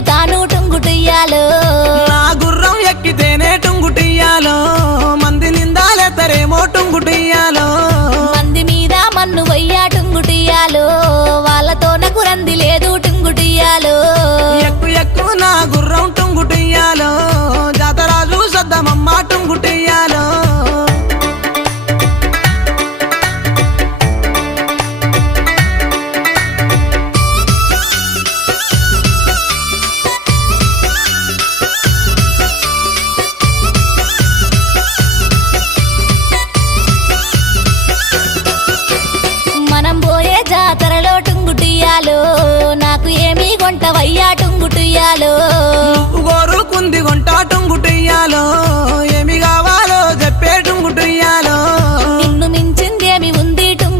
ఎక్కుతాను టుంగుటియ్యాలో నా గుర్రం ఎక్కితేనే టుంగుటియ్యాలో మంది నిందాలెత్తరేమో టుంగుటియ్యాలో మంది మీద మన్ను వయ్యా టుంగుటియ్యాలో వాళ్ళతో నాకు రంది లేదు టుంగుటియ్యాలో ఎక్కు ఎక్కు నా గుర్రం టుంగుటియ్యాలో జాతరాజు సద్దమమ్మ టుంగుటియ్యాలో మనం పోయే జాతరలో టుంగుటియ్యాలో నాకు ఏమీ కొంటవయ్యా టుంగుటియ్యాలో గోరుకుంది గుంట టుంగుటియ్యాలో ఏమి కావాలో చెప్పే టుంగుటియ్యాలో నిన్ను మించిందేమి